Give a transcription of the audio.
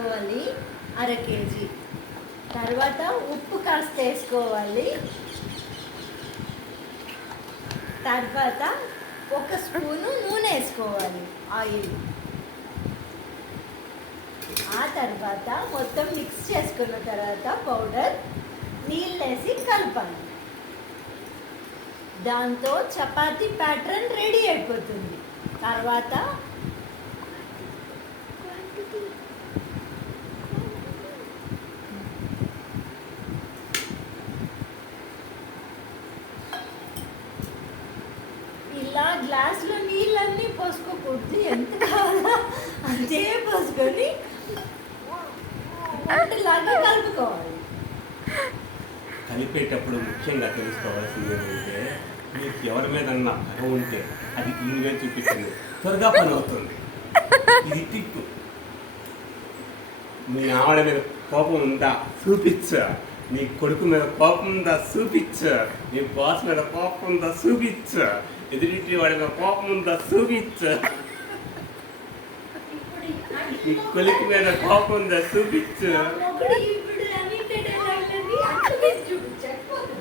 వేసుకోవాలి 1/2 kg. తర్వాత ఉప్పు కాస్త వేసుకోవాలి. తర్వాత 1 స్పూను నూనె వేసుకోవాలి, ఆయిల్. ఆ తర్వాత మొత్తం మిక్స్ చేసుకున్న తర్వాత పౌడర్ నీళ్ళు వేసి కలపాలి. దాంతో చపాతీ ప్యాటర్న్ రెడీ అయిపోతుంది. తర్వాత ఇలా గ్లాసులో నీళ్ళన్నీ పోసుకోకూడదు, ఎంత కావాలో అంతే పోసుకొని వంటలాగా కలుపుకోవాలి. కలిపేటప్పుడు ముఖ్యంగా తెలుసుకోవాల్సింది ఏంటంటే, మీకు ఎవరి మీద భయం ఉంటే అది దీని మీద చూపించండి, త్వరగా పని అవుతుంది. ఇది టిప్. మీ ఆవిడ మీద కోపం ఉందా చూపించా, నీ కొడుకు మీద కోపం ఉందా చూపించా, నీ బాస్ మీద కోపం ఉందా చూపించా, ఎదురింటి వాడి మీద కోపం ఉందా చూపించా, నీ కొడుకు మీద కోపం ఉందా చూపించా. చూపించకపోతుంది.